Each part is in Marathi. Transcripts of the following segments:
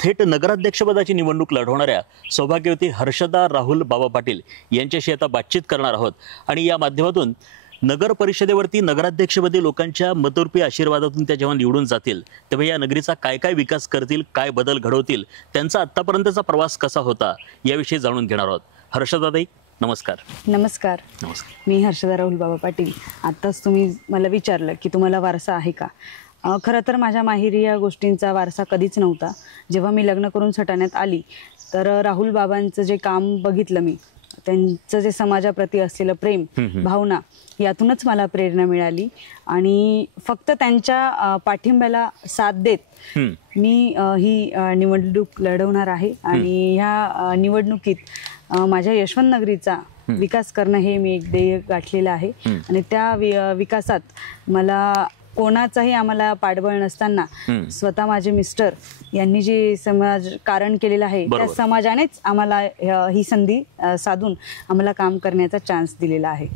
थेट नगराध्यक्षपदाची निवडणूक लढवणाऱ्या सौभाग्यवती हर्षदा राहुल बाबा पाटील यांच्याशी आता बातचीत करणार आहोत आणि या माध्यमातून नगर परिषदेवरती नगराध्यक्षपदी लोकांच्या मतरूपी आशीर्वादातून त्या जेव्हा निवडून जातील तेव्हा या नगरीचा काय काय विकास करतील, काय बदल घडवतील, त्यांचा आतापर्यंतचा प्रवास कसा होता याविषयी जाणून घेणार आहोत. हर्षदाताई नमस्कार. नमस्कार. नमस्कार. मी हर्षदा राहुल बाबा पाटील. आत्ताच तुम्ही मला विचारलं की तुम्हाला वारसा आहे का. खरं तर माझ्या माहेरी या गोष्टींचा वारसा कधीच नव्हता. जेव्हा मी लग्न करून सटाण्यात आली तर राहुल बाबांचं जे काम बघितलं मी, त्यांचं जे समाजाप्रती असलेलं प्रेम भावना, यातूनच मला प्रेरणा मिळाली आणि फक्त त्यांच्या पाठिंब्याला साथ देत मी ही निवडणूक लढवणार आहे. आणि ह्या निवडणुकीत माझ्या यशवंत नगरीचा विकास करणं हे मी एक ध्येय गाठलेलं आहे. आणि त्या विकासात मला कोणाचाही आम्हाला पाठबळ नसताना स्वतः माझे मिस्टर यांनी जे समाजकारण केलेलं आहे त्या समाजानेच आम्हाला ही संधी साधून आम्हाला काम करण्याचा चान्स दिलेला आहे.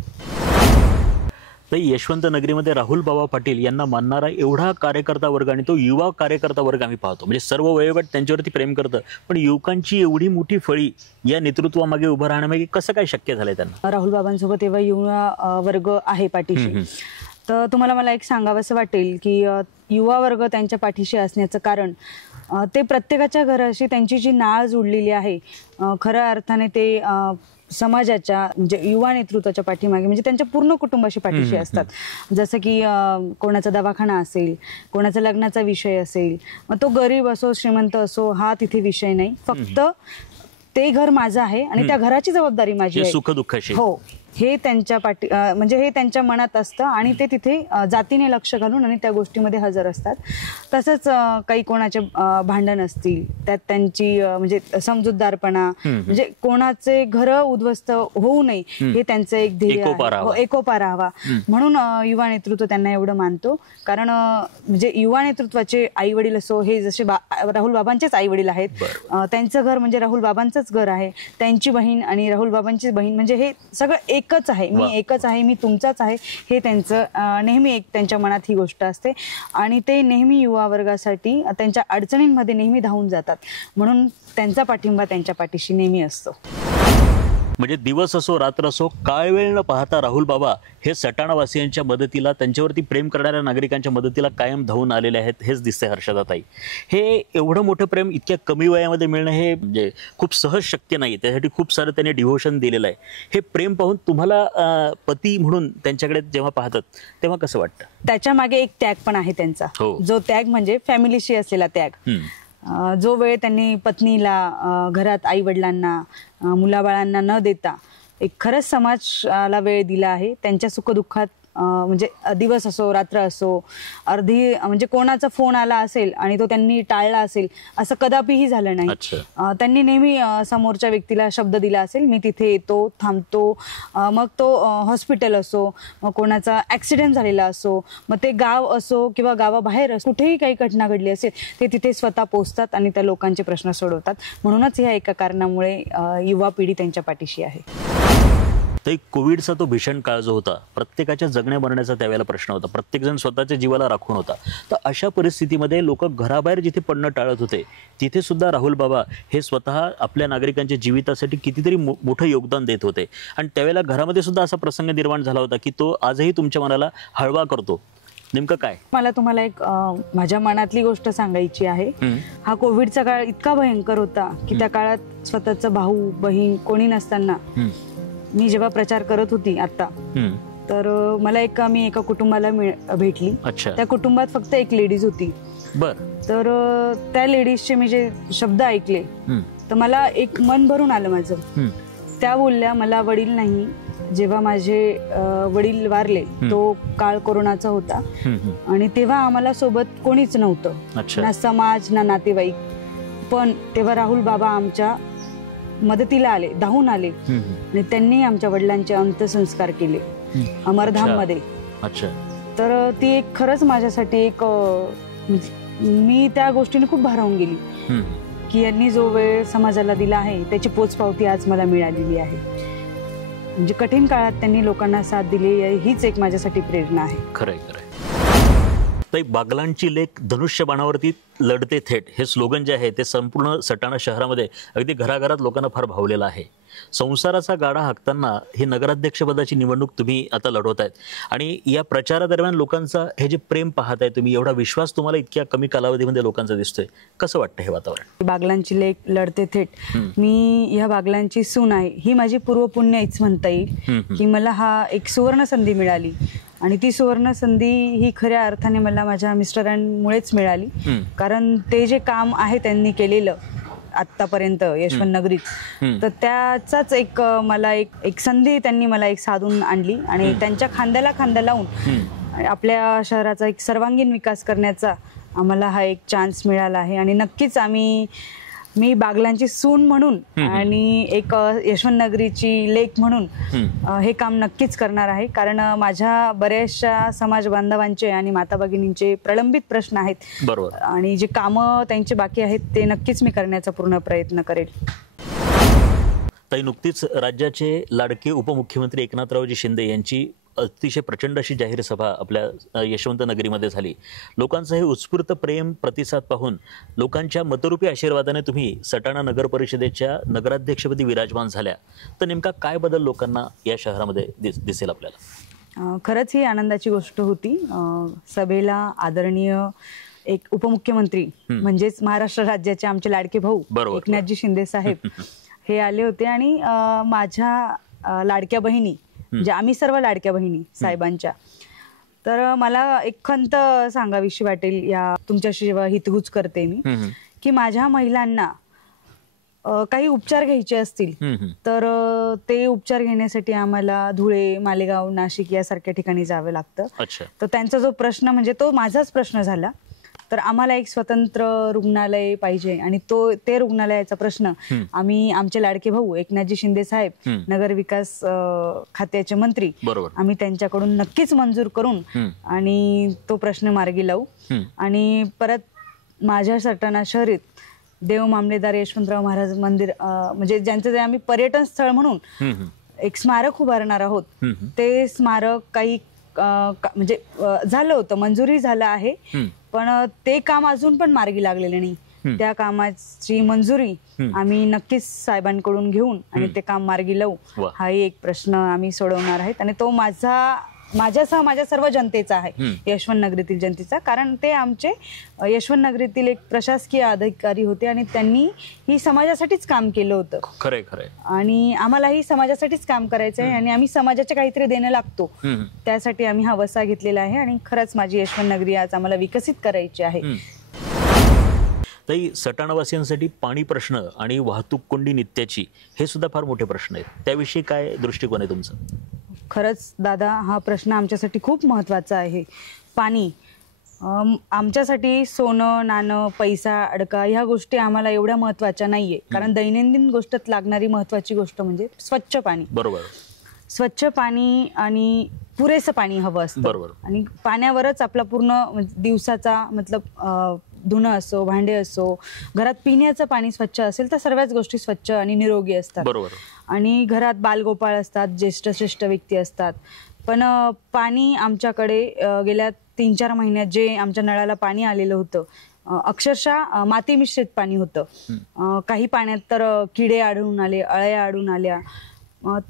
यशवंत नगरीमध्ये राहुल बाबा पाटील यांना मानणारा एवढा कार्यकर्ता वर्ग आणि तो युवा कार्यकर्ता वर्ग आम्ही पाहतो. म्हणजे सर्व वयोगट त्यांच्यावरती प्रेम करतं, पण युवकांची एवढी मोठी फळी या नेतृत्वामागे उभं राहण्यामागे कसं काय शक्य झालंय त्यांना? राहुल बाबांसोबत एवढा युवा वर्ग आहे पाठीशी. तर तुम्हाला मला एक सांगावंसं वाटेल की युवा वर्ग त्यांच्या पाठीशी असण्याचं कारण ते प्रत्येकाच्या घराशी त्यांची जी नाळ जुडलेली आहे. खऱ्या अर्थाने ते समाजाच्या म्हणजे युवा नेतृत्वाच्या पाठीमागे म्हणजे त्यांच्या पूर्ण कुटुंबाशी पाठीशी असतात. जसं की कोणाचा दवाखाना असेल, कोणाचा लग्नाचा विषय असेल, मग तो गरीब असो श्रीमंत असो हा तिथे विषय नाही. फक्त ते घर माझं आहे आणि त्या घराची जबाबदारी माझी आहे. सुख दुःखाशी हो, हे त्यांच्या म्हणजे हे त्यांच्या मनात असतं आणि ते तिथे जातीने लक्ष घालून आणि त्या गोष्टीमध्ये हजर असतात. तसंच काही कोणाचे भांडण असतील त्यात त्यांची म्हणजे समजूतदारपणा, म्हणजे कोणाचे घर उद्ध्वस्त होऊ नये हे त्यांचं एक ध्येय आहे, एकोपा राहावा. म्हणून युवा नेतृत्व त्यांना एवढं मानतो. कारण म्हणजे युवा नेतृत्वाचे आई वडील असो, हे जसे राहुल बाबांचेच आई वडील आहेत, त्यांचं घर म्हणजे राहुल बाबांचंच घर आहे. त्यांची बहीण आणि राहुल बाबांची बहीण म्हणजे हे सगळं एकच आहे. मी एकच आहे, मी तुमचाच आहे, हे त्यांचं नेहमी एक त्यांच्या मनात ही गोष्ट असते. आणि ते नेहमी युवा वर्गासाठी त्यांच्या अडचणींमध्ये नेहमी धावून जातात. म्हणून त्यांचा पाठिंबा त्यांच्या पाठीशी नेहमी असतो. म्हणजे दिवस असो रात्र असो काय वेळ न पाहता राहुल बाबा हे सटाणावासियांच्या मदतीला, त्यांच्यावरती प्रेम करणाऱ्या नागरिकांच्या मदतीला कायम धावून आलेले आहेत. हेच दिसतंय हर्षदाताई. हे एवढं मोठं प्रेम इतक्या कमी वयामध्ये मिळणं हे म्हणजे खूप सहज शक्य नाही. त्यासाठी खूप सारं त्यांनी डिव्होशन दिलेलं आहे. हे प्रेम पाहून तुम्हाला पती म्हणून त्यांच्याकडे जेव्हा पाहतात तेव्हा कसं वाटतं? त्याच्या मागे एक त्याग पण आहे त्यांचा. जो त्याग म्हणजे फॅमिलीशी असलेला त्याग. जो वेळ त्यांनी पत्नीला, घरात आई वडिलांना, मुलाबाळांना न देता एक खरंच समाजाला वेळ दिला आहे. त्यांच्या सुखदुःखात म्हणजे दिवस असो रात्र असो, अर्धी म्हणजे कोणाचा फोन आला असेल आणि तो त्यांनी टाळला असेल असं कदापिही झालं नाही. त्यांनी नेहमी समोरच्या व्यक्तीला शब्द दिला असेल, मी तिथे येतो, थांबतो. मग तो हॉस्पिटल असो, मग कोणाचा ॲक्सिडेंट झालेला असो, मग ते गाव असो किंवा गावाबाहेर असो, कुठेही काही घटना घडली असेल ते तिथे स्वतः पोहोचतात आणि त्या लोकांचे प्रश्न सोडवतात. म्हणूनच ह्या एका कारणामुळे युवा पिढी त्यांच्या पाठीशी आहे. तर कोविडचा तो भीषण काळ जो होता, प्रत्येकाच्या जगण्या मरण्याचा त्यावेळेला प्रश्न होता. प्रत्येकजण स्वतःच्या जीवाला राखून होता. तर अशा परिस्थितीमध्ये लोक घराबाहेर जिथे पडणं टाळत होते तिथे सुद्धा राहुल बाबा हे स्वतः आपल्या नागरिकांच्या जीवितासाठी कितीतरी मोठं योगदान देत होते. आणि त्यावेळेला घरामध्ये सुद्धा असा प्रसंग निर्माण झाला होता की तो आजही तुमच्या मनाला हळवा करतो. नेमकं काय? मला तुम्हाला एक माझ्या मनातली गोष्ट सांगायची आहे. हा कोविडचा काळ इतका भयंकर होता की त्या काळात स्वतःचा भाऊ बहीण कोणी नसताना मी जेव्हा प्रचार करत होती आता, तर मला मी एका कुटुंबाला भेटली. त्या कुटुंबात फक्त एक लेडीज होती. तर त्या लेडीजचे मी जे शब्द ऐकले तर मला एक मन भरून आलं माझं. त्या बोलल्या, मला वडील नाही. जेव्हा माझे वडील वारले तो काळ कोरोनाचा होता आणि तेव्हा आम्हाला सोबत कोणीच नव्हतं, ना समाज ना नातेवाईक. पण तेव्हा राहुल बाबा आमच्या मदतीला आले, धावून आले आणि त्यांनी आमच्या वडिलांचे अंत्यसंस्कार केले अमरधाम मध्ये. तर ती एक खरंच माझ्यासाठी एक मी त्या गोष्टीने खूप भारावून गेली की यांनी जो वेळ समाजाला दिला आहे त्याची पोचपावती आज मला मिळालेली आहे. म्हणजे कठीण काळात त्यांनी लोकांना साथ दिली, हीच एक माझ्यासाठी प्रेरणा आहे. खरंय खरंय. बागलांची लेक धनुष्यबाणावरती लढते थेट हे स्लोगन जे आहे ते संपूर्ण सटाणा शहरामध्ये अगदी घराघरात लोकांना फार भावलेलं आहे. संसाराचा गाडा हाकताना ही नगराध्यक्षपदाची निवडणूक तुम्ही आता लढवत आहेत आणि या प्रचारादरम्यान लोकांचा हे जे प्रेम पाहताय तुम्ही, एवढा विश्वास तुम्हाला इतक्या कमी कालावधीमध्ये लोकांचा दिसतोय, कसं वाटतं हे वातावरण? बागलांची लेक लढते थेट. मी ह्या बागलांची सून आहे, ही माझी पूर्वपुण्याच म्हणता येईल की मला हा एक सुवर्ण संधी मिळाली आणि ती सुवर्ण संधी ही खऱ्या अर्थाने मला माझ्या मिस्टरांमुळेच मिळाली. कारण ते जे काम आहे त्यांनी केलेलं आतापर्यंत यशवंत नगरीत, तर त्याचाच एक मला एक संधी त्यांनी मला एक साधून आणली आणि त्यांच्या खांद्याला खांदा लावून आपल्या शहराचा एक सर्वांगीण विकास करण्याचा आम्हाला हा एक चान्स मिळाला आहे. आणि नक्कीच मी बागलांची सून म्हणून आणि एक यशवंत नगरीची लेक म्हणून हे काम नक्कीच करणार आहे. कारण माझ्या बऱ्याचशा समाज बांधवांचे आणि माता भगिनींचे प्रलंबित प्रश्न आहेत. बरोबर. आणि जे कामं त्यांचे बाकी आहेत ते नक्कीच मी करण्याचा पूर्ण प्रयत्न करेल. ताई, नुकतीच राज्याचे लाडके उपमुख्यमंत्री एकनाथरावजी शिंदे यांची अतिशय प्रचंड अशी जाहीर सभा आपल्या यशवंत नगरीमध्ये झाली. लोकांचं हे उत्स्फूर्त प्रेम प्रतिसाद पाहून लोकांच्या मतरूपी आशीर्वादाने तुम्ही सटाणा नगर परिषदेच्या नगराध्यक्षपदी विराजमान झाल्या, तर नेमका काय बदल लोकांना या शहरामध्ये दिसेल आपल्याला? खरंच ही आनंदाची गोष्ट होती. सभेला आदरणीय एक उपमुख्यमंत्री म्हणजेच महाराष्ट्र राज्याचे आमचे लाडके भाऊ एकनाथजी शिंदे साहेब हे आले होते आणि माझ्या लाडक्या बहिणी, म्हणजे आम्ही सर्व लाडक्या बहिणी साहेबांच्या, तर मला एक खंत सांगावीशी वाटेल या तुमच्याशी जेव्हा हितगुज करते मी, की माझ्या महिलांना काही उपचार घ्यायचे असतील तर ते उपचार घेण्यासाठी आम्हाला धुळे, मालेगाव, नाशिक यासारख्या ठिकाणी जावं लागतं. तर त्यांचा जो प्रश्न म्हणजे तो माझाच प्रश्न झाला. तर आम्हाला एक स्वतंत्र रुग्णालय पाहिजे आणि ते रुग्णालयाचा प्रश्न आम्ही आमचे लाडके भाऊ एकनाथजी शिंदे साहेब नगर विकास खात्याचे मंत्री, आम्ही त्यांच्याकडून नक्कीच मंजूर करून आणि तो प्रश्न मार्गी लावू. आणि परत माझ्या सटाणा शहरीत देव मामलेदार यशवंतराव महाराज मंदिर, म्हणजे ज्यांचं जे आम्ही पर्यटन स्थळ म्हणून एक स्मारक उभारणार आहोत, ते स्मारक काही म्हणजे झालं होतं, मंजुरी झालं आहे, पण ते काम अजून पण मार्गी लागलेले नाही. त्या कामाची मंजुरी आम्ही नक्कीच साहेबांकडून घेऊन आणि ते काम मार्गी लावू, हाही एक प्रश्न आम्ही सोडवणार आहेत. आणि तो माझ्यासह माझ्या सर्व जनतेचा आहे, यशवंत नगरीतील जनतेचा. कारण ते आमचे यशवंत नगरीतील एक प्रशासकीय अधिकारी होते आणि त्यांनी ही समाजासाठीच काम केलं होतं. खरंय खरंय. आणि आम्हालाही समाजासाठीच काम करायचं आहे आणि आम्ही समाजाचे काहीतरी देणं लागतो, त्यासाठी आम्ही हा वसा घेतलेला आहे. आणि खरंच माझी यशवंत नगरी आज आम्हाला विकसित करायची आहे. ताई, सटाणावासियांसाठी पाणी प्रश्न आणि वाहतूक कोंडी नित्याची हे सुद्धा फार मोठे प्रश्न आहेत, त्याविषयी काय दृष्टिकोन आहे तुमचा? खरंच दादा, हा प्रश्न आमच्यासाठी खूप महत्त्वाचा आहे. पाणी आमच्यासाठी सोनं, नाणं, पैसा, अडका ह्या गोष्टी आम्हाला एवढ्या महत्त्वाच्या नाहीये. कारण दैनंदिन गोष्टीत लागणारी महत्त्वाची गोष्ट म्हणजे स्वच्छ पाणी. बरोबर. स्वच्छ पाणी आणि पुरेसं पाणी हवं असतं. बरोबर. आणि पाण्यावरच आपला पूर्ण दिवसाचा मतलब धुणं असो, भांडे असो, घरात पिण्याचं पाणी स्वच्छ असेल तर सर्वच गोष्टी स्वच्छ आणि निरोगी असतात. बरोबर. आणि घरात बालगोपाळ असतात, ज्येष्ठ व्यक्ती असतात, पण पाणी आमच्याकडे गेल्या 3-4 महिन्यात जे आमच्या नळाला पाणी आलेलं होतं, अक्षरशः माती मिश्रित पाणी होतं. काही पाण्यात तर किडे आढळून आले, अळ्या आढळून आल्या.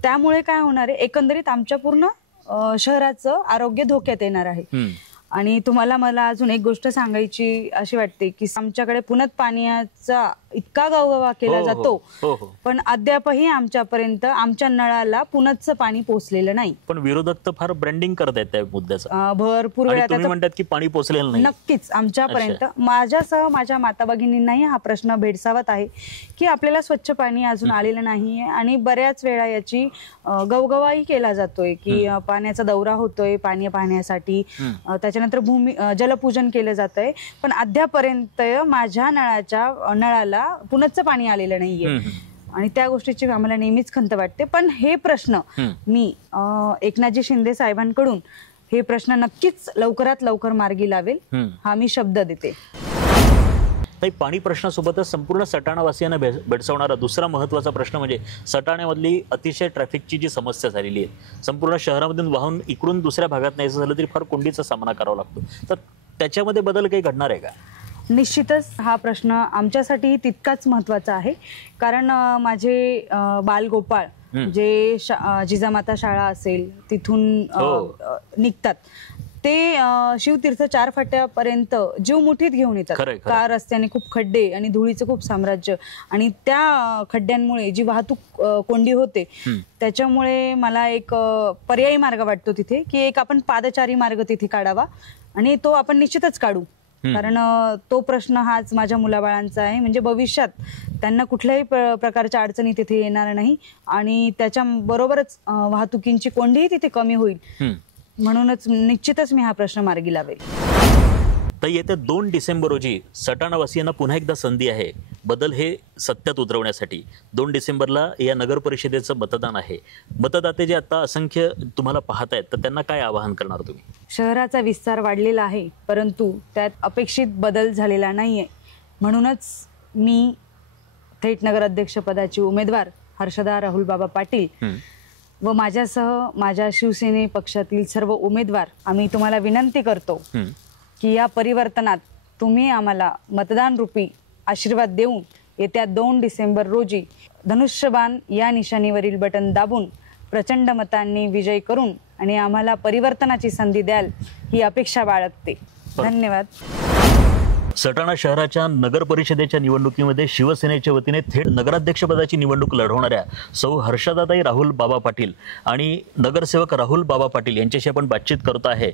त्यामुळे काय होणार आहे, एकंदरीत आमच्या पूर्ण शहराचं आरोग्य धोक्यात येणार आहे. आणि मला अजून एक गोष्ट सांगायची अशी वाटते की आमच्याकडे पुण्यात पाण्याचा इतका गवगवा केला जातो, पण अद्यापही आमच्यापर्यंत आमच्या नळाला पुण्याचं पाणी पोहोचलेलं नाही. पण विरोधक तर फार ब्रँडिंग करत आहेत त्या मुद्द्याचं. भरपूर वेळा म्हणतात की पाणी पोहोचलेलं नाही. नक्कीच आमच्यापर्यंत, माझ्यासह माझ्या माता भगिनींनाही हा प्रश्न भेडसावत आहे की आपल्याला स्वच्छ पाणी अजून आलेलं नाहीये. आणि बऱ्याच वेळा याची गवगवाही केला जातोय की पाण्याचा दौरा होतोय पाणी पाहण्यासाठी, त्याच्यानंतर जलपूजन केलं जातंय, पण अद्यापर्यंत माझ्या नळाला पुण्याचं पाणी आलेलं नाहीये. आणि त्या गोष्टीची आम्हाला नेहमीच खंत वाटते. पण हे प्रश्न मी एकनाथजी शिंदे साहेबांकडून हे प्रश्न नक्कीच लवकरात लवकर मार्गी लावेल, हा मी शब्द देते. ताई, पाणी प्रश्नासोबतच संपूर्ण सटाणावासियांना भेडसावणारा दुसरा महत्त्वाचा प्रश्न म्हणजे सटाण्यामधली अतिशय ट्रॅफिकची जी समस्या झालेली आहे. संपूर्ण शहरामधून वाहून इकडून दुसऱ्या भागात न्यायचं झालं तरी फार कोंडीचा सामना करावा लागतो. तर त्याच्यामध्ये बदल काही घडणार आहे का? निश्चितच हा प्रश्न आमच्यासाठी तितकाच महत्त्वाचा आहे, कारण माझे बालगोपाळ जे जिजामाता शाळा असेल तिथून निघतात ते शिवतीर्थ 4 फाट्यापर्यंत जीव मुठीत घेऊन येतात. का रस्त्याने खूप खड्डे आणि धुळीचं खूप साम्राज्य, आणि त्या खड्ड्यांमुळे जी वाहतूक कोंडी होते त्याच्यामुळे मला एक पर्यायी मार्ग वाटतो तिथे, की एक आपण पादचारी मार्ग तिथे काढावा, आणि तो आपण निश्चितच काढू. कारण तो प्रश्न हाच माझ्या मुलाबाळांचा आहे, म्हणजे भविष्यात त्यांना कुठल्याही प्रकारच्या अडचणी तिथे येणार नाही, आणि त्याच्या बरोबरच वाहतुकींची कोंडीही तिथे कमी होईल. म्हणूनच निश्चितच मी हा प्रश्न मार्गी लावेल. तर येत्या 2 डिसेंबर रोजी सटाणावासियांना पुन्हा एकदा संधी आहे बदल हे सत्यात उतरवण्यासाठी. 2 डिसेंबरला या नगर परिषदेचं मतदान आहे. मतदाते जे आता असंख्य तुम्हाला पाहतायत तर त्यांना काय आवाहन करणार तुम्ही? शहराचा विस्तार वाढलेला आहे, परंतु त्यात अपेक्षित बदल झालेला नाहीये. म्हणूनच मी थेट नगराध्यक्षपदाची उमेदवार हर्षदा राहुल बाबा पाटील व माझ्यासह माझ्या शिवसेने पक्षातील सर्व उमेदवार आम्ही तुम्हाला विनंती करतो की या परिवर्तनात तुम्ही आम्हाला मतदान रूपी आशीर्वाद देऊन येत्या 2 डिसेंबर रोजी धनुष्यबाण या निशाणीवरील बटन दाबून प्रचंड मतांनी विजय करून आणि आम्हाला परिवर्तनाची संधी द्याल ही अपेक्षा बाळगते. धन्यवाद. सटाणा शहराच्या नगर परिषदेच्या निवडणुकीमध्ये शिवसेनेच्या वतीने थेट नगराध्यक्षपदाची निवडणूक लढवणाऱ्या सौ हर्षदाताई राहुल बाबा पाटील आणि नगरसेवक राहुल बाबा पाटील यांच्याशी आपण बातचीत करतो आहे.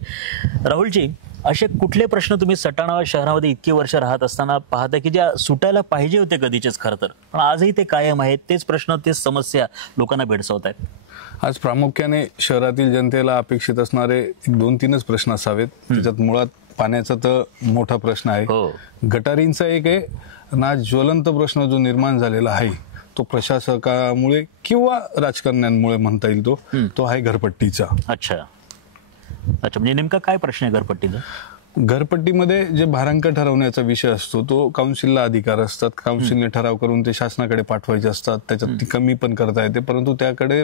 राहुलजी, असे कुठले प्रश्न तुम्ही सटाणा शहरामध्ये इतकी वर्ष राहत असताना पाहता की ज्या सुटायला पाहिजे होते कधीचेच खरं तर, पण आजही ते कायम आहेत, तेच प्रश्न तेच समस्या लोकांना भेडसावत आहेत? आज प्रामुख्याने शहरातील जनतेला अपेक्षित असणारे 2-3च प्रश्न असावेत. त्याच्यात मुळात पाण्याचा तर मोठा प्रश्न आहे. गटारींचा एक आहे ना ज्वलंत प्रश्न जो निर्माण झालेला आहे तो प्रशासकामुळे किंवा राजकारण्यांमुळे म्हणता येईल तो आहे घरपट्टीचा. अच्छा, म्हणजे नेमका काय प्रश्न आहे घरपट्टीचा? घरपट्टीमध्ये जे भारांक ठरवण्याचा विषय असतो तो काउन्सिलला अधिकार असतात. काउन्सिलने ठराव करून ते शासनाकडे पाठवायचे असतात. त्याच्यात ती कमी पण करता येते, परंतु त्याकडे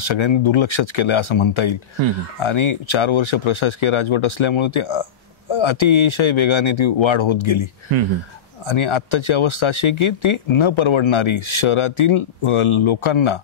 सगळ्यांनी दुर्लक्षच केलंय असं म्हणता येईल. आणि 4 वर्ष प्रशासकीय राजवट असल्यामुळे ती अतिशय वेगाने ती वाढ होत गेली. आणि आत्ताची अवस्था अशी की ती न परवडणारी, शहरातील लोकांना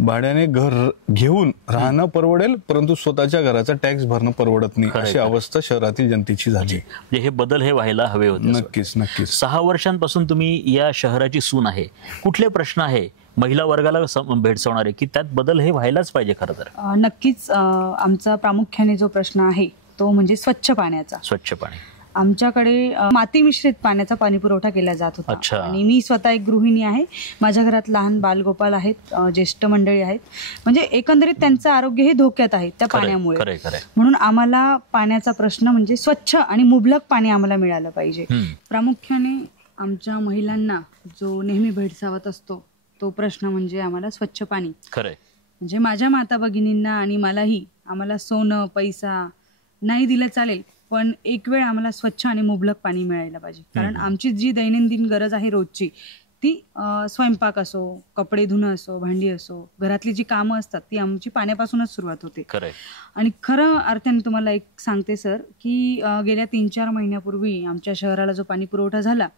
भाड्याने घर घेऊन राहणं परवडेल परंतु स्वतःच्या घराचा टॅक्स भरणं परवडत नाही, अशी अवस्था शहरातील जनतेची झाली. हे बदल हे व्हायला हवे होते. नक्कीच नक्कीच. 6 वर्षांपासून तुम्ही या शहराची सून आहे. कुठले प्रश्न आहे महिला वर्गाला भेडसावणारे की त्यात बदल हे व्हायलाच पाहिजे? खरं तर नक्कीच आमचा प्रामुख्याने जो प्रश्न आहे तो म्हणजे स्वच्छ पाण्याचा. स्वच्छ पाणी. आमच्याकडे माती मिश्रित पाण्याचा पाणी पुरवठा केला जात होता, आणि मी स्वतः एक गृहिणी आहे. माझ्या घरात लहान बालगोपाल आहेत, ज्येष्ठ मंडळी आहेत, म्हणजे एकंदरीत त्यांचं आरोग्य हे धोक्यात आहे त्या पाण्यामुळे. म्हणून आम्हाला पाण्याचा प्रश्न म्हणजे स्वच्छ आणि मुबलक पाणी आम्हाला मिळालं पाहिजे. प्रामुख्याने आमच्या महिलांना जो नेहमी भेडसावत असतो तो प्रश्न म्हणजे आम्हाला स्वच्छ पाणी. म्हणजे माझ्या माता भगिनींना आणि मलाही आम्हाला सोनं पैसा नाही दिलं चालेल, पण एक वेळ आम्हाला स्वच्छ आणि मुबलक पाणी मिळायला पाहिजे. कारण आमची जी दैनंदिन गरज आहे रोजची ती स्वयंपाक असो, कपडे धुणं असो, भांडी असो, घरातली जी कामं असतात ती आमची पाण्यापासूनच सुरुवात होते. आणि खरं अर्थाने तुम्हाला एक सांगते सर की गेल्या 3-4 महिन्यापूर्वी आमच्या शहराला जो पाणी पुरवठा झाला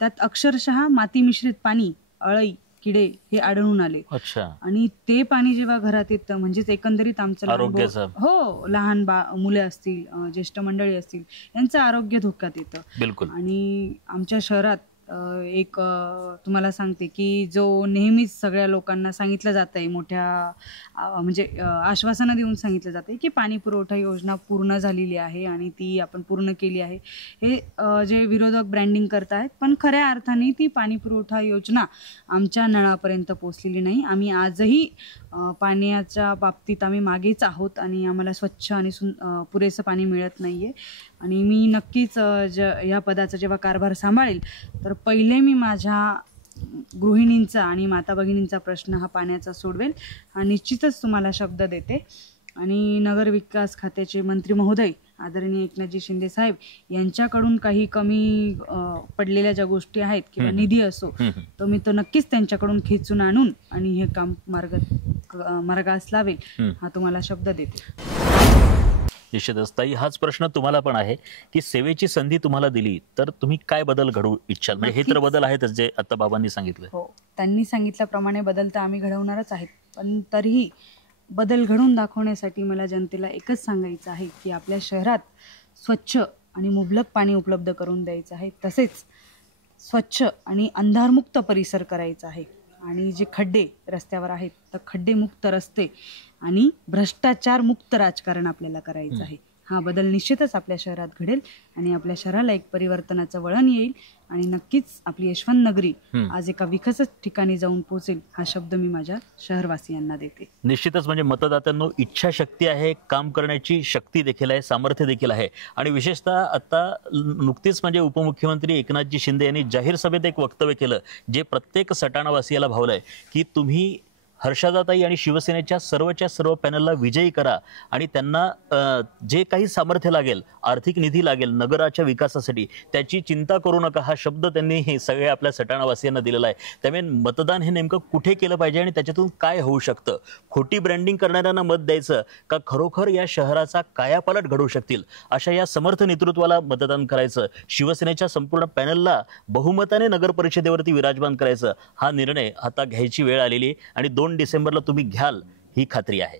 त्यात अक्षरशः माती मिश्रित पाणी, अळई, किडे हे आढळून आले. आणि ते पाणी जेव्हा घरात येतं म्हणजेच एकंदरीत आमचं लहान मुले असतील, ज्येष्ठ मंडळी असतील, यांचं आरोग्य धोक्यात येतं. आणि आमच्या शहरात एक तुम्हाला सांगते की जो नेहमीच सगळ्या लोकांना सांगितलं जात आहे, मोठ्या म्हणजे आश्वासनं देऊन सांगितलं जाते की पाणी पुरवठा योजना पूर्ण झालेली आहे आणि ती आपण पूर्ण केली आहे, हे जे विरोधक ब्रँडिंग करत आहेत, पण खऱ्या अर्थाने ती पाणी पुरवठा योजना आमच्या नळापर्यंत पोहोचलेली नाही. आम्ही आजही पाण्याच्या बाबतीत आम्ही मागेच आहोत आणि आम्हाला स्वच्छ आणि पुरेसं पाणी मिळत नाहीये. आणि मी नक्कीच या पदाचा जेव्हा कारभार सांभाळेल तर पहिले मी माझ्या गृहिणींचा आणि माता भगिनींचा प्रश्न हा पाण्याचा सोडवेल हा निश्चितच तुम्हाला शब्द देते. आणि नगर विकास खात्याचे मंत्री महोदय आदरणीय एकनाथजी शिंदे साहेब यांच्याकडून काही कमी पडलेल्या ज्या गोष्टी आहेत किंवा निधी असो तो मी तो नक्कीच त्यांच्याकडून खेचून आणून आणि हे काम मार्गास लावेल हा तुम्हाला शब्द देते. निश्चितच ताई, हाच प्रश्न तुम्हाला पण आहे की सेवेची संधी तुम्हाला दिली तर तुम्ही काय बदल घडवू इच्छाल? म्हणजे हे तर नक्कीच. बदल आहेतच जे आता बाबांनी सांगितलं. हो, त्यांनी सांगितल्याप्रमाणे बदल तर आम्ही घडवणारच आहेत, पण तरीही बदल घडवून दाखवण्यासाठी मला जनतेला एकच सांगायचं आहे की आपल्या शहरात स्वच्छ आणि मुबलक पाणी उपलब्ध करून द्यायचं आहे, तसेच स्वच्छ आणि अंधारमुक्त परिसर करायचा आहे, आणि जे खड्डे रस्त्यावर आहेत तर खड्डेमुक्त रस्ते आणि भ्रष्टाचारमुक्त राजकारण आपल्याला करायचं आहे. हा बदल निश्चितच आपल्या शहरात घडेल आणि आपल्या शहराला एक परिवर्तनाचं वळण येईल आणि नक्कीच आपली यशवंत नगरी आज एका विकसित ठिकाणी जाऊन पोहोचेल, हा शब्द मी माझ्या शहरवासियांना देते. निश्चितच म्हणजे मतदात्यांनो इच्छाशक्ती आहे, काम करण्याची शक्ती देखील आहे, सामर्थ्य देखील आहे. आणि विशेषतः आता नुकतीच म्हणजे उपमुख्यमंत्री एकनाथजी शिंदे यांनी जाहीर सभेत एक वक्तव्य केलं जे प्रत्येक सटाणावासियाला भावलंय की तुम्ही हर्षदाताई आणि शिवसेनेच्या सर्व पॅनलला विजयी करा आणि त्यांना जे काही सामर्थ्य लागेल, आर्थिक निधी लागेल नगराच्या विकासासाठी, त्याची चिंता करू नका, हा शब्द त्यांनी हे सगळे आपल्या सटाणावासियांना दिलेला आहे. त्यामुळे मतदान हे नेमकं कुठे केलं पाहिजे आणि त्याच्यातून काय होऊ शकतं, खोटी ब्रँडिंग करणाऱ्यांना मत द्यायचं का खरोखर या शहराचा कायापालट घडवू शकतील अशा या समर्थ नेतृत्वाला मतदान करायचं, शिवसेनेच्या संपूर्ण पॅनलला बहुमताने नगर परिषदेवरती विराजमान करायचं, हा निर्णय आता घ्यायची वेळ आलेली आणि 2 डिसेंबरला तुम्ही घ्याल ही खात्री आहे.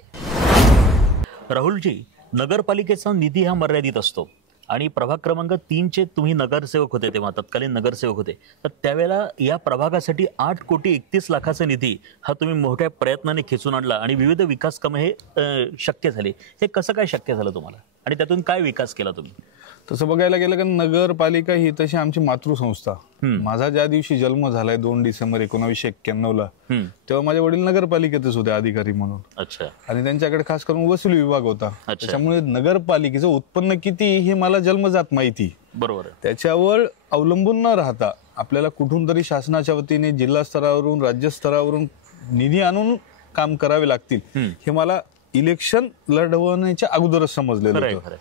राहुलजी, नगरपालिकेचा निधी हा मर्यादित असतो आणि प्रभाग क्रमांक 3चे तुम्ही नगरसेवक होते, तेव्हा तत्कालीन नगरसेवक होते, तर त्यावेळेला या प्रभागासाठी 8,31,00,000चा निधी हा तुम्ही मोठ्या प्रयत्नाने खेचून आणला आणि विविध विकास कामे हे शक्य झाली. हे कसं काय शक्य झालं तुम्हाला आणि त्यातून काय विकास केला तुम्ही? तसं बघायला गेलं की नगरपालिका ही तशी आमची मातृसंस्था. माझा ज्या दिवशी जन्म झालाय 2 डिसेंबर 1991ला, तेव्हा माझे वडील नगरपालिकेतच होते अधिकारी म्हणून. अच्छा. आणि त्यांच्याकडे खास करून वसुली विभाग होता. त्याच्यामुळे नगरपालिकेचं उत्पन्न किती हे मला जन्मजात माहिती. बरोबर. त्याच्यावर अवलंबून न राहता आपल्याला कुठून तरी शासनाच्या वतीने जिल्हा स्तरावरून राज्य स्तरावरून निधी आणून काम करावे लागतील हे मला इलेक्शन लढवण्याच्या अगोदरच समजलेलं होतं.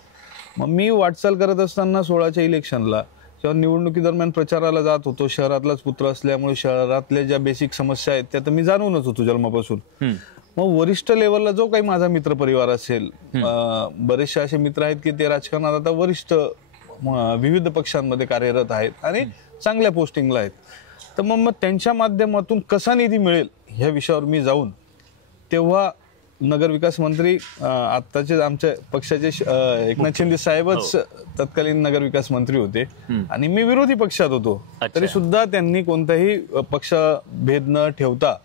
मग मी वाटचाल करत असताना 16च्या इलेक्शनला जेव्हा निवडणुकीदरम्यान प्रचाराला जात होतो, शहरातलाच पुत्र असल्यामुळे शहरातल्या ज्या बेसिक समस्या आहेत त्या तर मी जाणूनच होतो जन्मापासून. मग वरिष्ठ लेवलला जो काही माझा मित्रपरिवार असेल, बरेचसे असे मित्र आहेत की ते राजकारणात आता वरिष्ठ विविध पक्षांमध्ये कार्यरत आहेत आणि चांगल्या पोस्टिंगला आहेत, तर मग त्यांच्या माध्यमातून कसा निधी मिळेल ह्या विषयावर मी जाऊन, तेव्हा नगरविकास मंत्री आत्ताचे आमच्या पक्षाचे एकनाथ शिंदे साहेबच तत्कालीन नगरविकास मंत्री होते आणि मी विरोधी पक्षात होतो, तरी सुद्धा त्यांनी कोणताही पक्षभेद न ठेवता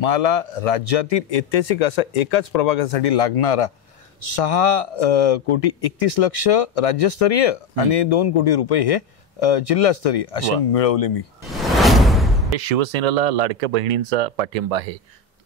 मला राज्यातील ऐतिहासिक असा एकाच प्रभागासाठी लागणारा 6,31,00,000 राज्यस्तरीय आणि 2 कोटी रुपये हे जिल्हास्तरीय असे मिळवले मी. शिवसेनेला लाडक्या बहिणींचा पाठिंबा आहे,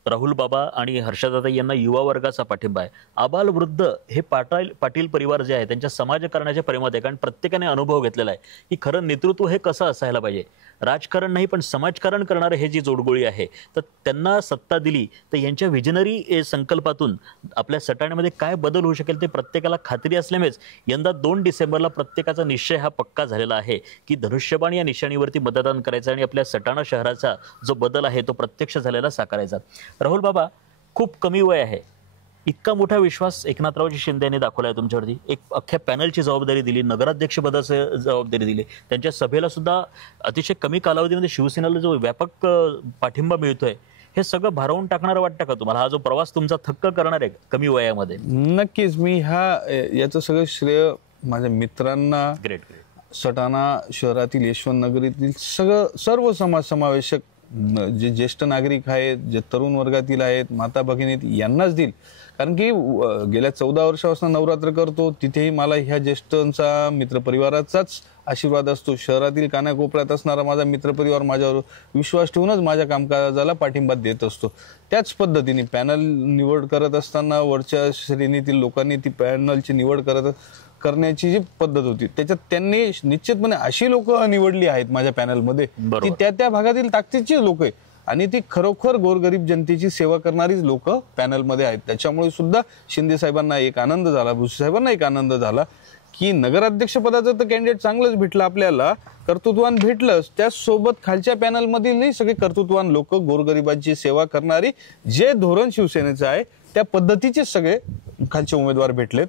राहुल बाबा आणि हर्षदाताई यांना युवा वर्गाचा पाठिंबा आहे, आबाल वृद्ध हे पाटील परिवार जे आहे त्यांच्या समाजकारणाच्या प्रेमात आहे. कारण प्रत्येकाने अनुभव घेतलेला आहे की खरं नेतृत्व हे कसं असायला पाहिजे, राजकारण नाही पण समाजकारण करणारे हे जी जोडगोळी आहे, तर त्यांना सत्ता दिली तर यांच्या विजनरी संकल्पातून आपल्या सटाण्यामध्ये काय बदल होऊ शकेल ते प्रत्येकाला खात्री असल्यामुळेच यंदा 2 डिसेंबरला प्रत्येकाचा निश्चय हा पक्का झालेला आहे की धनुष्यबाण या निशाणीवरती मतदान करायचं आणि आपल्या सटाणा शहराचा जो बदल आहे तो प्रत्यक्ष झालेला साकारायचा. राहुल बाबा, खूप कमी वय आहे, इतका मोठा विश्वास एकनाथरावजी शिंदे यांनी दाखवला आहे तुमच्यावरती, एक अख्ख्या पॅनलची जबाबदारी दिली, नगराध्यक्षपदाची जबाबदारी दिली, त्यांच्या सभेला सुद्धा अतिशय कमी कालावधीमध्ये शिवसेनेला जो व्यापक पाठिंबा मिळतोय, हे सगळं भारावून टाकणारं वाटतं का तुम्हाला? हा जो प्रवास तुमचा थक्क करणार आहे कमी वयामध्ये? नक्कीच. मी याचं सगळं श्रेय माझ्या मित्रांना, सटाणा शहरातील यशवंत नगरीतील सर्व समाज समावेशक जे ज्येष्ठ नागरिक आहेत, जे तरुण वर्गातील आहेत, माता भगिनी यांनाच देईल. कारण की गेल्या 14 वर्षापासून नवरात्र करतो, तिथेही मला ह्या ज्येष्ठांचा मित्रपरिवाराचाच आशीर्वाद असतो. शहरातील कानाकोपऱ्यात असणारा माझा मित्रपरिवार माझ्यावर विश्वास ठेवूनच माझ्या कामकाजाला पाठिंबा देत असतो. त्याच पद्धतीने पॅनल निवड करत असताना वरच्या श्रेणीतील लोकांनी ती पॅनलची निवड करण्याची जी पद्धत होती त्याच्यात त्यांनी निश्चितपणे अशी लोक निवडली आहेत माझ्या पॅनलमध्ये की त्या भागातील ताकदीची लोक आहे आणि ती खरोखर गोरगरीब जनतेची सेवा करणारीच लोक पॅनलमध्ये आहेत. त्याच्यामुळे सुद्धा शिंदे साहेबांना एक आनंद झाला, भुसे साहेबांना एक आनंद झाला की नगराध्यक्ष पदाचं तर कॅन्डिडेट चांगलंच भेटलं, आपल्याला कर्तृत्वान भेटलंच, त्याचसोबत खालच्या पॅनलमधील सगळे कर्तृत्वान लोक, गोरगरिबांची सेवा करणारी, जे धोरण शिवसेनेचं आहे त्या पद्धतीचे सगळे खालचे उमेदवार भेटलेत.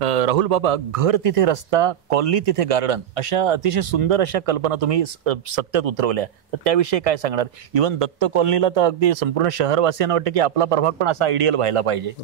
राहुल बाबा, घर तिथे रस्ता, कॉलनी तिथे गार्डन, अशा अतिशय सुंदर अशा कल्पना तुम्ही सत्यात उतरवल्या. तर त्याविषयी काय सांगणार? इव्हन दत्त कॉलनीला तर अगदी संपूर्ण शहरवासियांना वाटतं की आपला प्रभाग पण असा आयडियल व्हायला पाहिजे.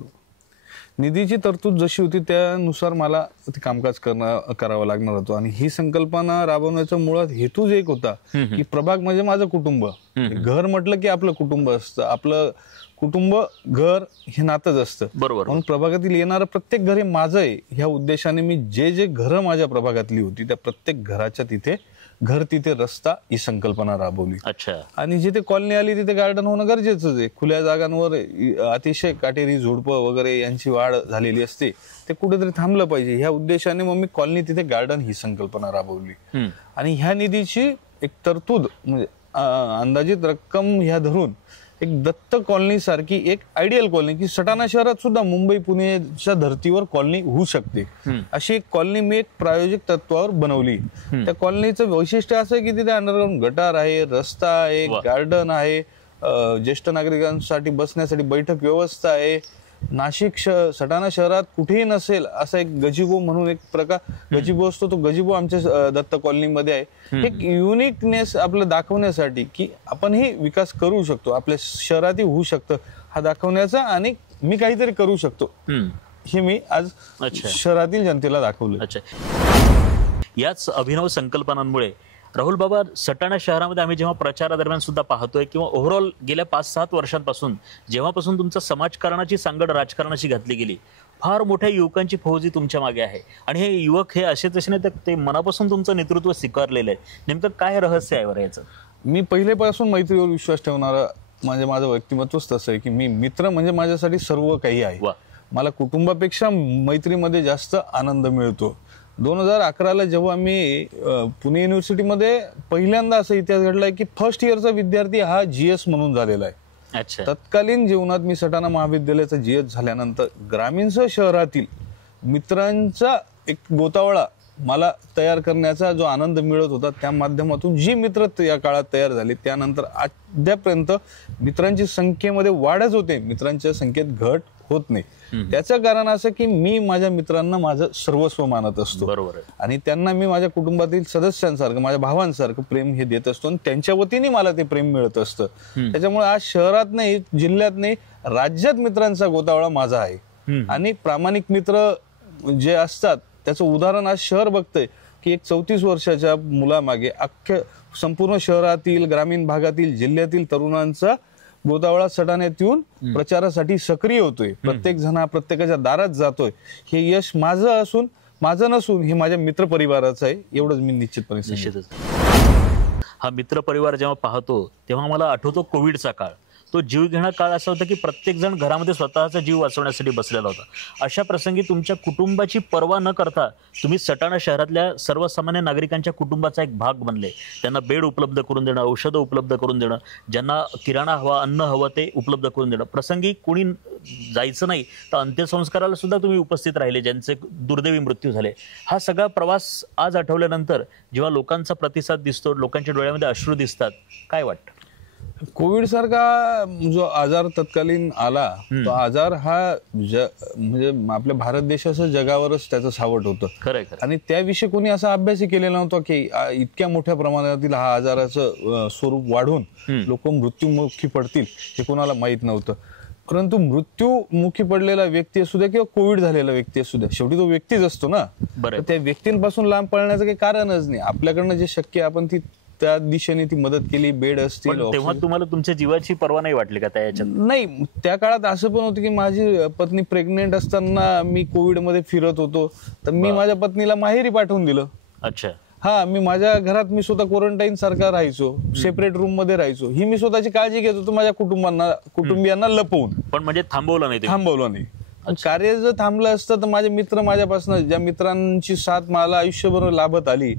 निधीची तरतूद जशी होती त्यानुसार मला ते कामकाज करावं लागणार होतं. आणि ही संकल्पना राबवण्याचा मुळात हेतूच एक होता की प्रभाग म्हणजे माझं कुटुंब. घर म्हटलं की आपलं कुटुंब असतं, आपलं कुटुंब घर हे नातंच असतं. बरोबर. म्हणून प्रभागातील येणारं प्रत्येक घर हे माझं आहे ह्या उद्देशाने मी जे घरं माझ्या प्रभागातली होती त्या प्रत्येक घराच्या तिथे घर तिथे रस्ता ही संकल्पना राबवली. अच्छा. आणि जिथे कॉलनी आली तिथे गार्डन होणं गरजेचंच आहे. खुल्या जागांवर अतिशय काटेरी झुडपं वगैरे यांची वाढ झालेली असते, ते कुठेतरी थांबलं पाहिजे ह्या उद्देशाने मग मी कॉलनी तिथे गार्डन ही संकल्पना राबवली. आणि ह्या निधीची एक तरतूद म्हणजे अंदाजित रक्कम ह्या धरून एक दत्त कॉलनी सारखी एक आयडियल कॉलनी की सटाणा शहरात सुद्धा मुंबई पुण्याच्या धर्तीवर कॉलनी होऊ शकते अशी एक कॉलनी मी एक प्रायोजिक तत्वावर बनवली. त्या कॉलनीचं वैशिष्ट्य असं आहे की तिथे अंडरग्राऊंड गटार आहे, रस्ता आहे, गार्डन आहे, ज्येष्ठ नागरिकांसाठी बसण्यासाठी बैठक व्यवस्था आहे. नाशिक सटाणा शहरात कुठेही नसेल असा एक गजिबो म्हणून एक प्रकार गजिबो असतो, तो गजिबो आमच्या दत्त कॉलनीमध्ये आहे. एक युनिकनेस आपलं दाखवण्यासाठी की आपणही विकास करू शकतो, आपल्या शहरातही होऊ शकतं हा दाखवण्याचा, आणि मी काहीतरी करू शकतो हे मी आज शहरातील जनतेला दाखवलं. अच्छा. याच अभिनव संकल्पनांमुळे राहुल बाबा, सटाणा शहरामध्ये आम्ही जेव्हा प्रचारादरम्यान सुद्धा पाहतोय किंवा ओव्हरऑल गेल्या 5-7 वर्षांपासून जेव्हापासून तुमचं समाजकारणाची सांगड राजकारणाशी घातली गेली, फार मोठ्या युवकांची फौजी तुमच्या मागे आहे. आणि हे युवक हे असे तसे नाही तर ते मनापासून तुमचं नेतृत्व स्वीकारलेलं आहे. नेमकं काय रहस्य आहे बरं याचं? मी पहिलेपासून मैत्रीवर विश्वास ठेवणारा माझं व्यक्तिमत्वच तसं आहे की मी मित्र म्हणजे माझ्यासाठी सर्व काही आहे. मला कुटुंबापेक्षा मैत्रीमध्ये जास्त आनंद मिळतो. 2011ला जेव्हा मी पुणे युनिव्हर्सिटीमध्ये पहिल्यांदा असा इतिहास घडलाय की फर्स्ट इयरचा विद्यार्थी हा GS म्हणून झालेला आहे. तत्कालीन जीवनात मी सटाणा महाविद्यालयाचा GS झाल्यानंतर ग्रामीणसह शहरातील मित्रांचा एक गोतावळा मला तयार करण्याचा जो आनंद मिळत होता त्या माध्यमातून जी मित्र या काळात तयार झाले त्यानंतर अद्यापर्यंत मित्रांची संख्येमध्ये वाढच होते, मित्रांच्या संख्येत घट होत नाही. त्याचं कारण असं की मी माझ्या मित्रांना माझं सर्वस्व मानत असतो. बरोबर. आणि त्यांना मी माझ्या कुटुंबातील सदस्यांसारखं माझ्या भावांसारखं प्रेम हे देत असतो आणि त्यांच्या वतीने मला ते प्रेम मिळत असतं. त्याच्यामुळे आज शहरात नाही, जिल्ह्यात नाही, राज्यात मित्रांचा गोतावळा माझा आहे. आणि प्रामाणिक मित्र जे असतात त्याचं उदाहरण आज शहर बघतंय की एक 34 वर्षाच्या मुलामागे अख्ख्या संपूर्ण शहरातील, ग्रामीण भागातील, जिल्ह्यातील तरुणांचा गोतावळा सटाण्यात येऊन प्रचारासाठी सक्रिय होतोय. प्रत्येक जण प्रत्येकाच्या दारात जातोय. हे यश माझं नसून हे माझ्या मित्र परिवाराचं आहे, एवढंच मी निश्चितपणे निश्चितच. हा मित्र परिवार जेव्हा पाहतो तेव्हा मला आठवतो कोविडचा काळ. तो जीव घेणा काळ असा होता की प्रत्येक जण घरामध्ये स्वतःचा जीव वाचवण्यासाठी बसलेला होता. अशा प्रसंगी तुमच्या कुटुंबाची पर्वा न करता तुम्ही सटाणा शहरातल्या सर्वसामान्य नागरिकांच्या कुटुंबाचा एक भाग बनले. त्यांना बेड उपलब्ध करून देणं, औषधं उपलब्ध करून देणं, ज्यांना किराणा हवा, अन्न हवं ते उपलब्ध करून देणं. प्रसंगी कोणी जायचं नाही तर अंत्यसंस्काराला सुद्धा तुम्ही उपस्थित राहिले ज्यांचे दुर्दैवी मृत्यू झाले. हा सगळा प्रवास आज आठवल्यानंतर जेव्हा लोकांचा प्रतिसाद दिसतो, लोकांच्या डोळ्यामध्ये अश्रू दिसतात, काय वाटतं? कोविड सारखा जो आजार तत्कालीन आला तो आजार हा म्हणजे आपल्या भारत देशाचं जगावरच त्याचं सावट होतं. खरं. आणि त्याविषयी कोणी असा अभ्यासही केलेला नव्हता की इतक्या मोठ्या प्रमाणातील हा आजाराचं स्वरूप वाढून लोक मृत्युमुखी पडतील हे कोणाला माहित नव्हतं. परंतु मृत्युमुखी पडलेला व्यक्ती असू द्या किंवा कोविड झालेला व्यक्ती असू द्या, शेवटी तो व्यक्तीच असतो ना. त्या व्यक्तींपासून लांब पळण्याचं काही कारणच नाही. आपल्याकडनं जे शक्य आपण त्या दिशेने ती मदत केली. बेड असतील. तेव्हा तुम्हाला तुमच्या जीवाची पर्वा नाही वाटली का त्या याच्यात? नाही, त्या काळात असं पण होतं की माझी पत्नी प्रेग्नेंट असताना मी कोविड मध्ये फिरत होतो तर मी माझ्या पत्नीला माहेरी पाठवून दिलं. अच्छा. हा, मी माझ्या घरात मी स्वतः क्वारंटाईन सारखा राहायचो, सेपरेट रूम मध्ये राहायचो. ही मी स्वतःची काळजी घेत होतो माझ्या कुटुंबियांना लपवून. पण म्हणजे थांबवलं नाही. कार्य जर थांबलं असतं तर माझे मित्र माझ्यापासून ज्या मित्रांची साथ मला आयुष्यभर लाभत आली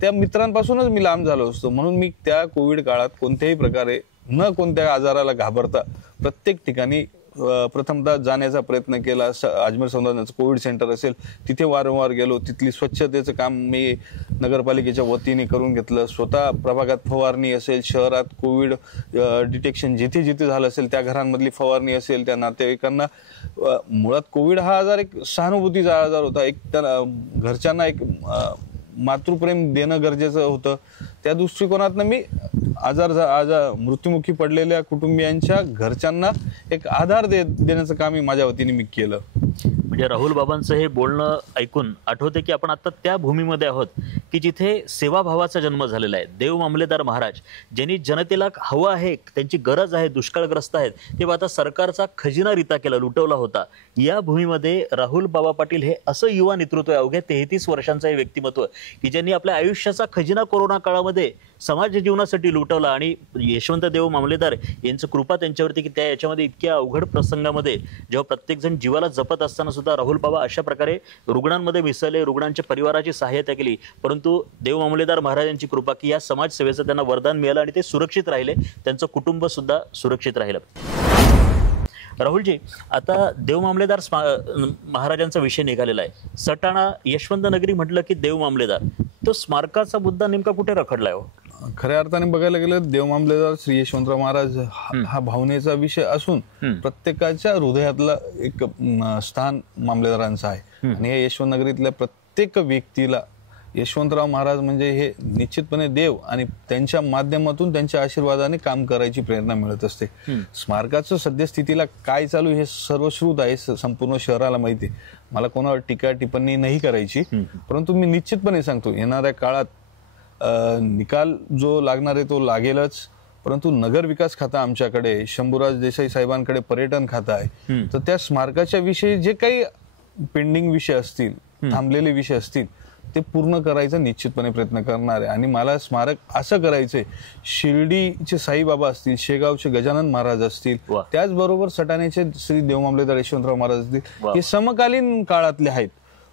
त्या मित्रांपासूनच मी लांब झालो असतो. म्हणून मी त्या कोविड काळात कोणत्याही प्रकारे न कोणत्या आजाराला घाबरता प्रत्येक ठिकाणी प्रथमतः जाण्याचा प्रयत्न केला. अजमेर संस्थानाचं कोविड सेंटर असेल तिथे वारंवार गेलो. तिथली स्वच्छतेचं काम मी नगरपालिकेच्या वतीने करून घेतलं. स्वतः प्रभागात फवारणी असेल, शहरात कोविड डिटेक्शन जिथे जिथे झालं असेल त्या घरांमधली फवारणी असेल, त्या नातेवाईकांना मुळात कोविड हा आजार एक सहानुभूतीचा आजार होता. एक घरच्यांना एक मातृप्रेम देणं गरजेचं होतं. त्या दृष्टिकोनातनं मी आजार मृत्युमुखी पडलेल्या कुटुंबियांच्या घरच्यांना एक आधार देण्याचं काम माझ्या वतीने मी केलं. म्हणजे राहुल बाबांचं हे बोलणं ऐकून आठवते की आपण आता त्या भूमीमध्ये आहोत की जिथे सेवाभावाचा जन्म झालेला आहे. देव मामलेदार महाराज ज्यांनी जनतेला हवं आहे, त्यांची गरज आहे, दुष्काळग्रस्त आहेत, तेव्हा आता सरकारचा खजिना रिता केला, लुटवला होता. या भूमीमध्ये राहुल बाबा पाटील हे असं युवा नेतृत्व आहे, अवघ्या 33 वर्षांचं हे व्यक्तिमत्व की ज्यांनी आपल्या आयुष्याचा खजिना कोरोना काळामध्ये समाज जीवनासाठी लुटवला. आणि यशवंत देव मामलेदार यांचं कृपा त्यांच्यावरती की त्या याच्यामध्ये इतक्या अवघड प्रसंगामध्ये जेव्हा प्रत्येक जण जीवाला जपत असताना सुद्धा राहुल बाबा अशा प्रकारे रुग्णांमध्ये मिसळले, रुग्णांच्या परिवाराची सहाय्यता केली. परंतु देव मामलेदार महाराजांची कृपा की या समाजसेवेचं त्यांना वरदान मिळालं आणि ते सुरक्षित राहिले, त्यांचं कुटुंब सुद्धा सुरक्षित राहिलं. राहुलजी, आता देव मामलेदार महाराजांचा विषय निघालेला आहे. सटाणा यशवंत नगरी म्हटलं की देव मामलेदार, तो स्मारकाचा मुद्दा नेमका कुठे रखडलाय हो? खऱ्या अर्थाने बघायला गेलं देव मामलेदार श्री यशवंतराव महाराज हा भावनेचा विषय असून प्रत्येकाच्या हृदयातला एक स्थान मामलेदारांचं आहे. आणि हे यशवंत नगरीतल्या प्रत्येक व्यक्तीला यशवंतराव महाराज म्हणजे हे निश्चितपणे देव आणि त्यांच्या माध्यमातून त्यांच्या आशीर्वादाने काम करायची प्रेरणा मिळत असते. स्मारकाचं सद्यस्थितीला काय चालू हे सर्वश्रुत आहे, संपूर्ण शहराला माहिती आहे. मला कोणावर टीका टिप्पणी नाही करायची, परंतु मी निश्चितपणे सांगतो येणाऱ्या काळात निकाल जो लागणार आहे तो लागेलच. परंतु नगर विकास खातं आमच्याकडे, शंभूराज देसाई साहेबांकडे पर्यटन खातं आहे. तर त्या स्मारकाच्या विषयी जे काही पेंडिंग विषय असतील, थांबलेले विषय असतील, ते पूर्ण करायचा निश्चितपणे प्रयत्न करणार आहे. आणि मला स्मारक असं करायचंय, शिर्डीचे साईबाबा असतील, शेगावचे गजानन महाराज असतील, त्याचबरोबर सटाण्याचे श्री देव मामलेदार यशवंतराव महाराज असतील, हे समकालीन काळातले आहेत.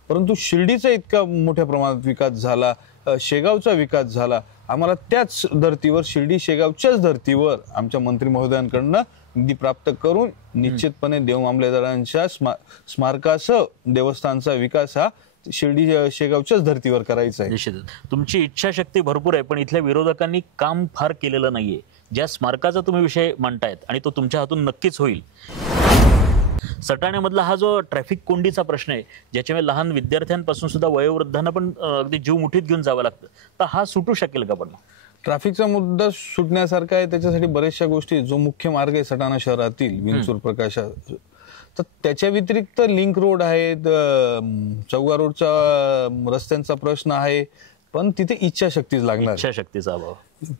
परंतु शिर्डीचा इतका मोठ्या प्रमाणात विकास झाला, शेगावचा विकास झाला, आम्हाला त्याच धर्तीवर, शिर्डी शेगावच्याच धर्तीवर आमच्या मंत्री महोदयांकडनं निधी प्राप्त करून निश्चितपणे देव मामलेदारांच्या स्मारकासह देवस्थानचा विकास हा शिर्डी शेगावच्याच धर्तीवर करायचं आहे. निश्चितच तुमची इच्छाशक्ती भरपूर आहे, पण इथल्या विरोधकांनी काम फार केलेलं नाहीये. ज्या स्मारकाचा तुम्ही विषय मांडतायत आणि तो तुमच्या हातून नक्कीच होईल. सटाण्यामधला हा जो ट्रॅफिक कोंडीचा प्रश्न आहे, ज्याच्यामुळे लहान विद्यार्थ्यांपासून सुद्धा वयोवृद्धांना पण अगदी जीव मुठीत घेऊन जावं लागतं, तर हा सुटू शकेल का? पण ट्रॅफिकचा मुद्दा सुटण्यासारखा आहे. त्याच्यासाठी बऱ्याचशा गोष्टी, जो मुख्य मार्ग आहे सटाणा शहरातील विंचूर प्रकाशा, तर त्याच्या व्यतिरिक्त लिंक रोड आहेत, चौगा रोडचा रस्त्यांचा प्रश्न आहे, पण तिथे इच्छाशक्तीच लागणार. इच्छाशक्तीचा अभाव.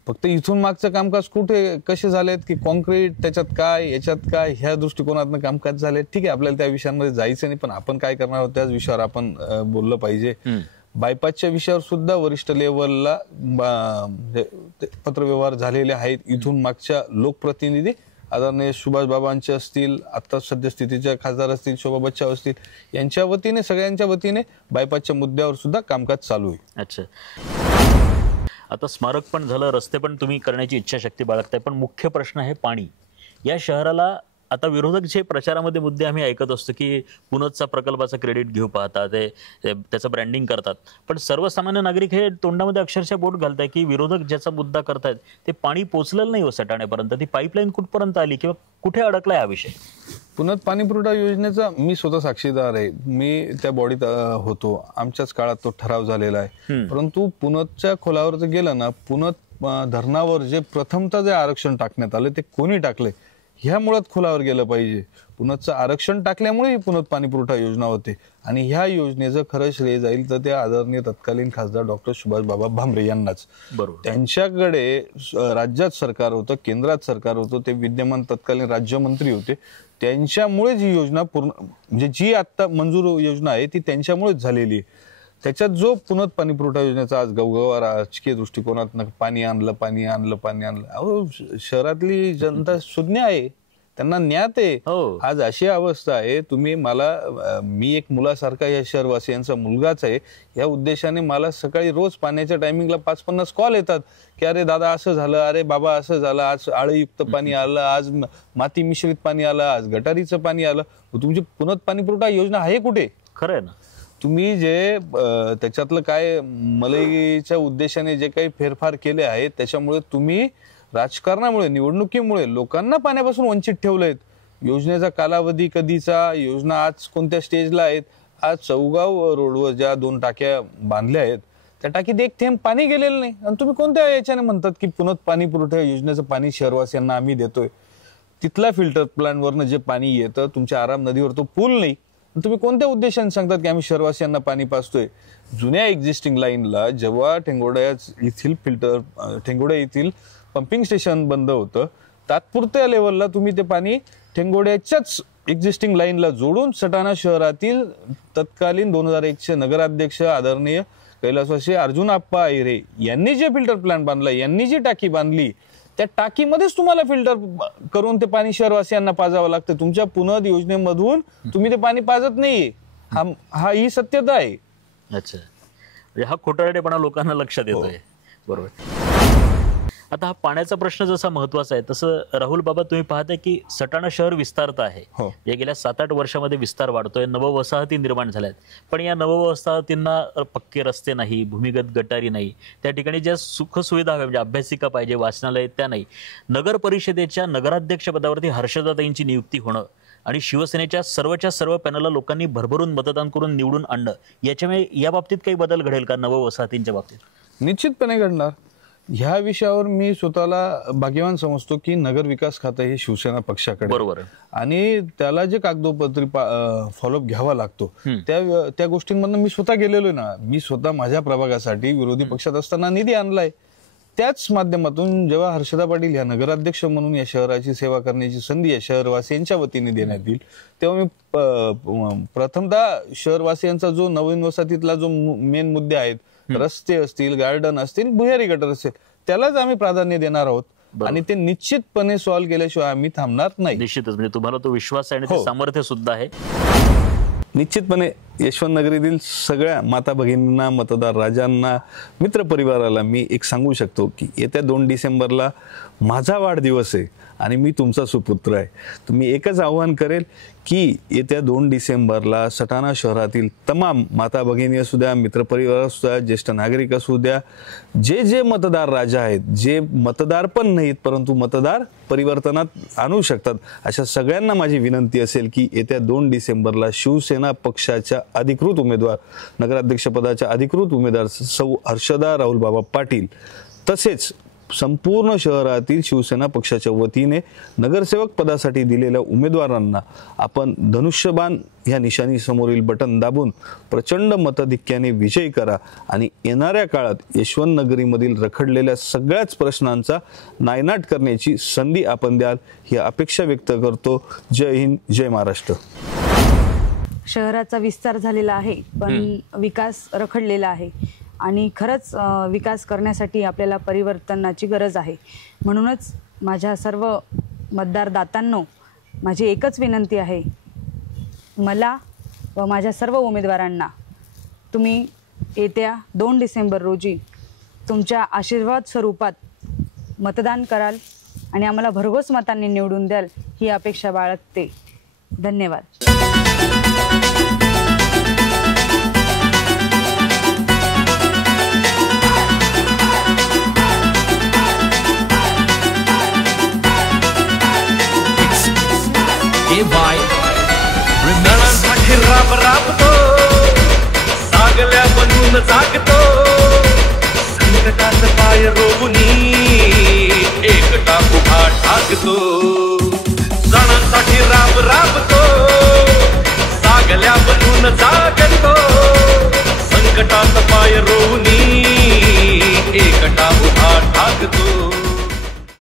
फक्त इथून मागचं कामकाज कुठे कसे झालेत की कॉन्क्रीट, त्याच्यात काय, याच्यात काय, ह्या दृष्टिकोनातनं कामकाज झाले. ठीक आहे, आपल्याला त्या विषयांमध्ये जायचं नाही, पण आपण काय करणार आहोत त्याच विषयावर आपण बोललं पाहिजे. बायपासच्या विषयावर सुद्धा वरिष्ठ लेवलला पत्रव्यवहार झालेले आहेत. इथून मागच्या लोकप्रतिनिधी आदरणीय सुभाष बाबांचे असतील, आता सद्यस्थितीच्या खासदार असतील, शोभा बच्चाव असतील, यांच्या वतीने, सगळ्यांच्या वतीने बायपासच्या मुद्द्यावर सुद्धा कामकाज चालू आहे. अच्छा, आता स्मारक पण झालं, रस्ते पण तुम्ही करण्याची इच्छाशक्ती बाळगताय, पण मुख्य प्रश्न आहे पाणी. या शहराला आता विरोधक जे प्रचारामध्ये मुद्दे आम्ही ऐकत असतो की पुनतचा प्रकल्पाचं क्रेडिट घेऊ पाहतात, त्याचं ब्रँडिंग करतात, पण सर्वसामान्य नागरिक हे तोंडामध्ये अक्षरशः बोट घालताय की विरोधक ज्याचा मुद्दा करतायत ते पाणी पोचलेलं नाही हो सटाण्यापर्यंत. ती पाईपलाईन कुठपर्यंत आली किंवा कुठे अडकलाय हा विषय? पुनत पाणी पुरवठा योजनेचा मी स्वतः साक्षीदार आहे. मी त्या बॉडीत होतो, आमच्याच काळात तो ठराव झालेला आहे. परंतु पुनतच्या खोलावर जर गेलं ना, पुनत धरणावर जे प्रथमतः जे आरक्षण टाकण्यात आलं ते कोणी टाकले ह्या मुळात खोलावर गेलं पाहिजे. पुनतचं आरक्षण टाकल्यामुळे ही पुनत पाणी पुरवठा योजना होते. आणि ह्या योजनेचं खरं श्रेय जाईल तर ते आदरणीय तत्कालीन खासदार डॉक्टर सुभाष बाबा भामरे यांनाच. बरोबर, त्यांच्याकडे राज्यात सरकार होतं, केंद्रात सरकार होतं, ते विद्यमान तत्कालीन राज्यमंत्री होते. त्यांच्यामुळे जी योजना पूर्ण, म्हणजे जी आता मंजूर योजना आहे ती त्यांच्यामुळेच झालेली आहे. त्याच्यात जो पुनत पाणी पुरवठा योजनेचा आज गवगवा राजकीय दृष्टिकोनात पाणी आणलं, अहो शहरातली जनता सुज्ञ आहे, त्यांना ज्ञात आहे. हो. आज अशी अवस्था आहे, तुम्ही मला मी एक मुलासारखा या शहरवासियांचा मुलगाच आहे, या उद्देशाने मला सकाळी रोज पाण्याच्या टायमिंगला 5-50 कॉल येतात की अरे दादा असं झालं, अरे बाबा असं झालं, आज आळीयुक्त पाणी आलं, आज माती मिश्रित पाणी आलं, आज गटारीचं पाणी आलं. तुमची पुनः पाणी पुरवठा योजना आहे कुठे? खरं आहे ना. तुम्ही जे त्याच्यातलं काय मलईच्या उद्देशाने जे काही फेरफार केले आहेत त्याच्यामुळे तुम्ही राजकारणामुळे, निवडणुकीमुळे लोकांना पाण्यापासून वंचित ठेवलेत. योजनेचा कालावधी कधीचा, योजना आज कोणत्या स्टेजला आहेत. आज चौगाव रोडवर ज्या 2 टाक्या बांधल्या आहेत त्या टाकीत एक थेंब पाणी गेलेलं नाही, आणि तुम्ही कोणत्या याच्याने म्हणतात की पुनः पाणी पुरवठा योजनेचं पाणी शहरवासियांना आम्ही देतोय. तिथल्या फिल्टर प्लांट वरनं जे पाणी येतं तुमच्या आराम नदीवर तो पूल नाही, तुम्ही कोणत्या उद्देशाने सांगतात की आम्ही शहरवासियांना पाणी पाजतोय. जुन्या एक्झिस्टिंग लाईनला जेव्हा ठेंगोड्या येथील पंपिंग स्टेशन बंद होतं, तात्पुरत्या लेवलला तुम्ही ते पाणी ठेंगोड्याच्याच एक्झिस्टिंग लाईनला जोडून सटाणा शहरातील तत्कालीन 2001चे नगराध्यक्ष आदरणीय कैलासवासी अर्जुन आप्पा अहिरे यांनी जे फिल्टर प्लांट बांधला, यांनी जी टाकी बांधली, त्या टाकीमध्येच तुम्हाला फिल्टर करून ते पाणी शहरवासियांना पाजावं लागतं. तुमच्या पुनर् योजनेमधून तुम्ही ते पाणी पाजत नाही. ही सत्यता आहे. अच्छा, म्हणजे हा खोटारडेपणा लोकांना लक्षात येतोय. बरोबर. आता हा पाण्याचा प्रश्न जसा महत्वाचा आहे तसं राहुल बाबा तुम्ही पाहताय की सटाणा शहर विस्तारत आहे. या गेल्या 7-8 वर्षामध्ये विस्तार वाढतोय, नववसाहती निर्माण झाल्यात. पण या नववसाहतींना पक्के रस्ते नाही, भूमिगत गटारी नाही, त्या ठिकाणी ज्या सुखसुविधा हव्या म्हणजे अभ्यासिका पाहिजे, वाचनालय त्या नाही. नगर परिषदेच्या नगराध्यक्ष पदावरती हर्षदाताईंची नियुक्ती होणं आणि शिवसेनेच्या सर्वच्या सर्व पॅनलला लोकांनी भरभरून मतदान करून निवडून आणणं, याच्यामुळे या बाबतीत काही बदल घडेल का नववसाहतींच्या बाबतीत? निश्चितपणे घडणार. ह्या विषयावर मी स्वतःला भाग्यवान समजतो की नगर विकास खातं हे शिवसेना पक्षाकडे, बरोबर, आणि त्याला जे कागदोपत्री फॉलोअप घ्यावा लागतो त्या गोष्टींमधून मी स्वतः गेलेलो ना. मी स्वतः माझ्या प्रभागासाठी विरोधी पक्षात असताना निधी आणलाय. त्याच माध्यमातून जेव्हा हर्षदा पाटील या नगराध्यक्ष म्हणून या शहराची सेवा करण्याची संधी या शहरवासियांच्या वतीने देण्यात येईल, तेव्हा मी प्रथमतः शहरवासियांचा जो नवीन वसाहतीतला जो मेन मुद्दे आहेत, रस्ते असतील, गार्डन असतील, भुयारी गटर असतील, त्यालाच आम्ही प्राधान्य देणार आहोत. आणि ते निश्चितपणे सॉल्व्ह केल्याशिवाय आम्ही थांबणार नाही. निश्चितच, म्हणजे तुम्हाला तो विश्वास आहे आणि ते सामर्थ्य सुद्धा आहे. निश्चितपणे यशवंत नगरीतील सगळ्या माता भगिनींना, मतदार राजांना, मित्रपरिवाराला मी एक सांगू शकतो की येत्या 2 डिसेंबरला माझा वाढदिवस आहे आणि मी तुमचा सुपुत्र आहे. तुम्ही एकच आव्हान करेल की येत्या 2 डिसेंबरला सटाणा शहरातील तमाम माता भगिनी असू द्या, मित्रपरिवार असू द्या, ज्येष्ठ नागरिक असू द्या, जे जे मतदार राजा आहेत, जे मतदार पण नाहीत परंतु मतदार परिवर्तनात आणू शकतात, अशा सगळ्यांना माझी विनंती असेल की येत्या 2 डिसेंबरला शिवसेना पक्षाच्या अधिकृत उमेदवार, नगराध्यक्षपदाच्या अधिकृत उमेदवार सौ हर्षदा राहुल बाबा पाटील, तसेच संपूर्ण शहरातील शिवसेना पक्षाच्या वतीने नगरसेवक पदासाठी दिलेल्या उमेदवारांना आपण धनुष्यबाण ह्या निशाणी समोरील बटन दाबून प्रचंड मताधिक्याने विजयी करा आणि येणाऱ्या काळात यशवंत नगरीमधील रखडलेल्या सगळ्याच प्रश्नांचा नायनाट करण्याची संधी आपण द्याल ही अपेक्षा व्यक्त करतो. जय हिंद, जय महाराष्ट्र. शहराचा विस्तार झालेला आहे पण विकास रखडलेला आहे आणि खरंच विकास करण्यासाठी आपल्याला परिवर्तनाची गरज आहे. म्हणूनच माझ्या सर्व मतदारदातांनो माझी एकच विनंती आहे, मला व माझ्या सर्व उमेदवारांना तुम्ही येत्या 2 डिसेंबर रोजी तुमच्या आशीर्वाद स्वरूपात मतदान कराल आणि आम्हाला भरघोस मतांनी निवडून द्याल ही अपेक्षा बाळगते. धन्यवाद. नणांसाठी राब राबतो, सागल्या बनून जागतो, संकटात पाय रोवूनी